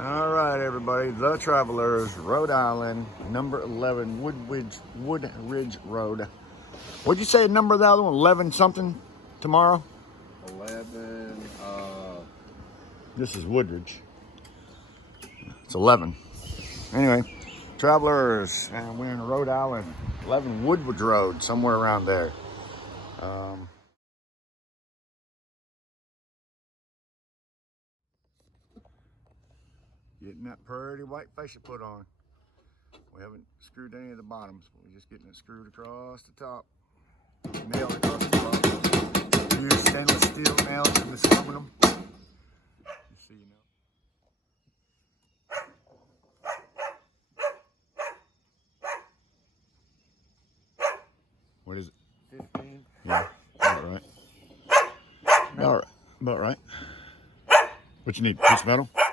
All right, everybody. The Travelers, Rhode Island, number 11, Woodridge Road. What'd you say the number of the other one? 11 something tomorrow? 11. This is Woodridge. It's 11. Anyway, Travelers, and we're in Rhode Island, 11 Woodridge Road, somewhere around there. Getting that pretty white fascia put on. We haven't screwed any of the bottoms, but we're just getting it screwed across the top. Nailed across the top. Use stainless steel nails in this aluminum. Just so you know. What is it? 15. Yeah, about right. About right. What you need? Piece of metal? I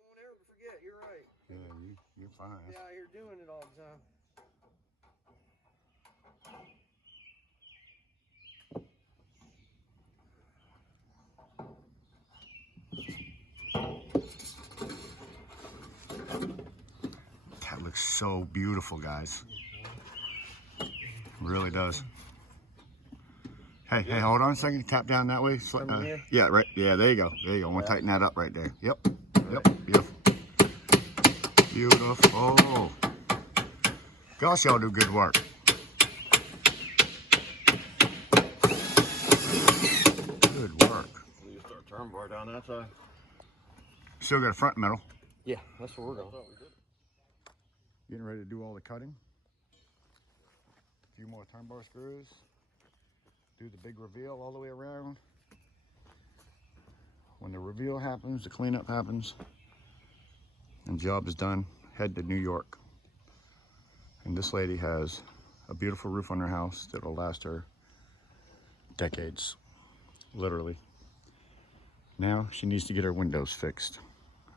won't ever forget. You're right. Yeah, you're fine. Yeah, you're doing it all the time. That looks so beautiful, guys. It really does. Hey, hold on a second. Tap down that way. Yeah, right. Yeah, there you go. There you go. I want to tighten that up right there. Yep. Beautiful. Beautiful. Gosh, y'all do good work. Good work. You start turn bar down that side. Still got a front metal. Yeah, that's where we're going. Getting ready to do all the cutting. A few more turn bar screws. Do the big reveal all the way around. When the reveal happens, the cleanup happens, and job is done, head to New York. And this lady has a beautiful roof on her house that'll last her decades, literally. Now she needs to get her windows fixed.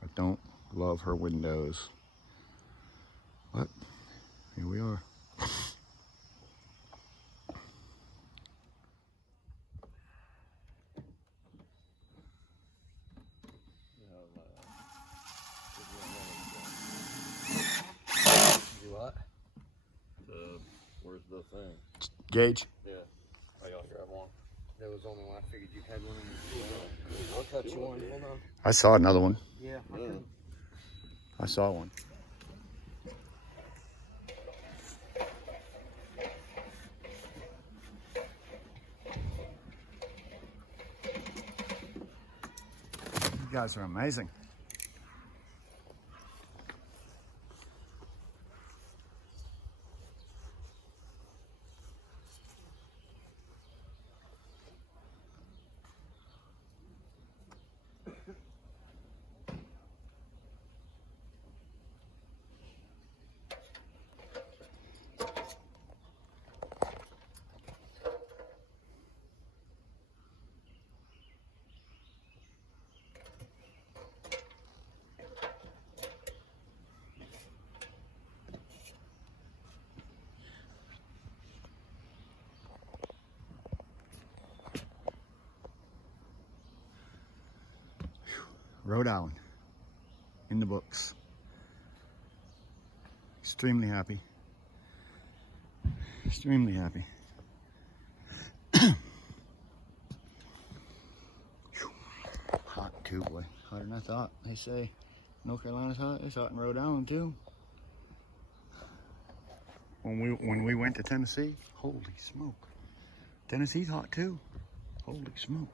I don't love her windows, but here we are. Do what? Where's the thing? Gauge? Yeah. I gotta grab one. There was only one. I figured you had one. I'll cut you one. Hold on. I saw another one. Yeah. I saw one. You guys are amazing. Rhode Island, in the books. Extremely happy. Extremely happy. Hot too, boy. Hotter than I thought. They say North Carolina's hot. It's hot in Rhode Island too. When we went to Tennessee, holy smoke. Tennessee's hot too. Holy smoke.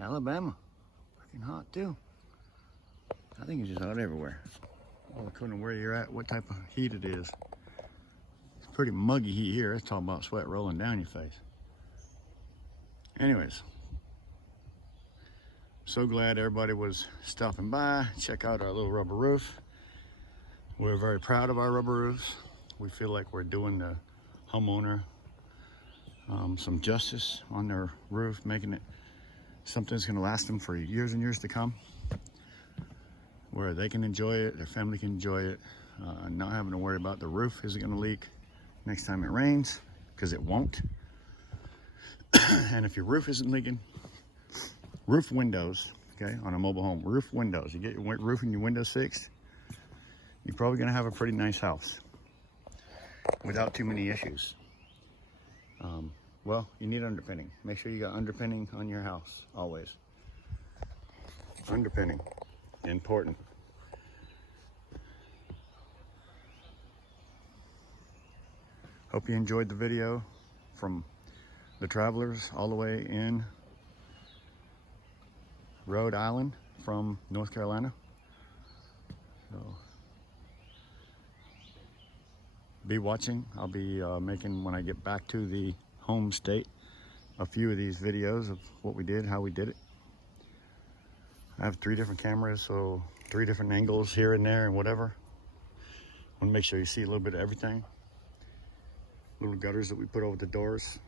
Alabama, freaking hot too. I think it's just hot everywhere. Well, according to where you're at, what type of heat it is. It's pretty muggy heat here. It's talking about sweat rolling down your face. Anyways, so glad everybody was stopping by. Check out our little rubber roof. We're very proud of our rubber roofs. We feel like we're doing the homeowner some justice on their roof, making it something that's going to last them for years and years to come, where they can enjoy it, their family can enjoy it, not having to worry about the roof isn't going to leak next time it rains, because it won't. And if your roof isn't leaking, roof windows, okay, on a mobile home, roof windows, you get your roof and your windows fixed, you're probably going to have a pretty nice house without too many issues. Well, you need underpinning. Make sure you got underpinning on your house, always. Underpinning, important. Hope you enjoyed the video from the travelers all the way in Rhode Island from North Carolina. So be watching. I'll be making, when I get back to the home state, a few of these videos of what we did, how we did it. I have 3 different cameras, so 3 different angles here and there and whatever. I want to make sure you see a little bit of everything. Little gutters that we put over the doors,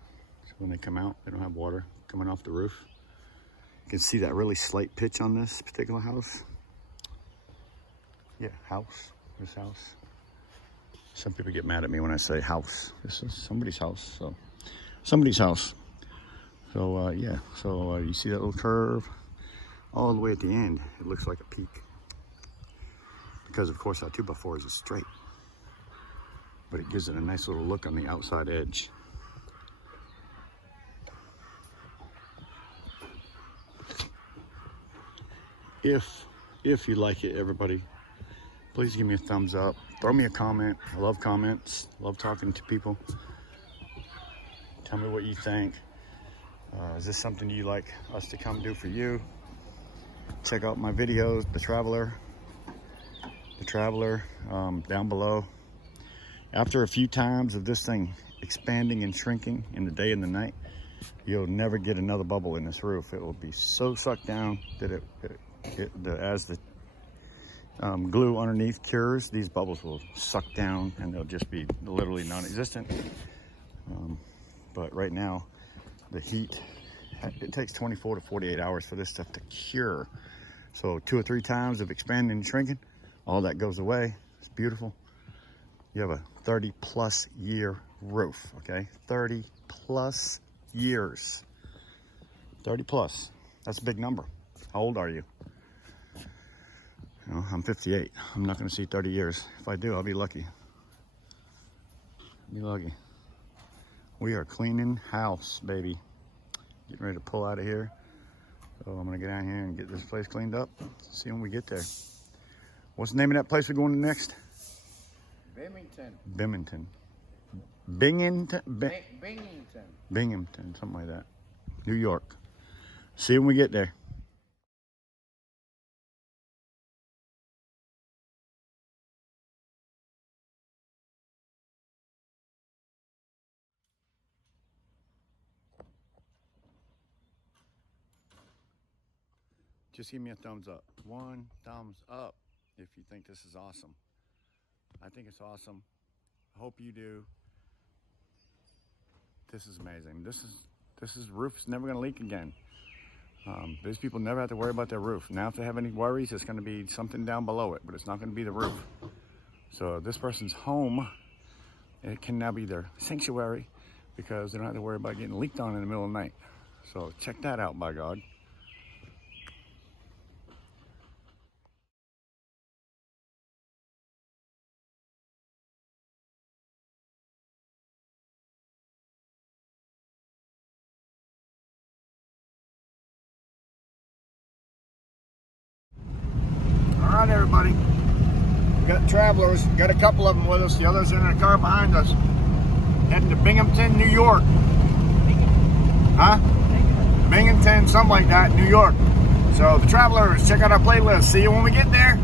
so when they come out, they don't have water coming off the roof. You can see that really slight pitch on this particular house. Yeah, this house. Some people get mad at me when I say house. This is somebody's house, so somebody's house. So yeah, so you see that little curve all the way at the end. It looks like a peak because, of course, our 2x4 is straight, but it gives it a nice little look on the outside edge. If you like it, everybody, please give me a thumbs up. Throw me a comment. I love comments. Love talking to people. Tell me what you think. Is this something you like us to come do for you? Check out my videos, The Traveler down below. After a few times of this thing expanding and shrinking in the day and the night, you'll never get another bubble in this roof. It will be so sucked down that as the glue underneath cures, these bubbles will suck down and they'll just be literally non-existent. But right now, the heat, it takes 24 to 48 hours for this stuff to cure. So 2 or 3 times of expanding and shrinking, all that goes away. It's beautiful. You have a 30+ year roof, okay? 30+ years. 30+. That's a big number. How old are you? You know, I'm 58. I'm not going to see 30 years. If I do, I'll be lucky. Be lucky. We are cleaning house, baby. Getting ready to pull out of here. So I'm going to get down here and get this place cleaned up. See when we get there. What's the name of that place we're going to next? Binghamton. Binghamton, something like that. New York. See you when we get there. Just give me a thumbs up. 1 thumbs up if you think this is awesome. I think it's awesome. I hope you do. This is amazing. This is roof's never gonna leak again. These people never have to worry about their roof. Now if they have any worries, it's gonna be something down below it, but it's not gonna be the roof. So this person's home, it can now be their sanctuary because they don't have to worry about getting leaked on in the middle of the night. So check that out, by God. All right, everybody. We got travelers. We got a couple of them with us. The others are in the car behind us. Heading to Binghamton, New York. Huh? Binghamton, something like that, New York. So the travelers, check out our playlist. See you when we get there.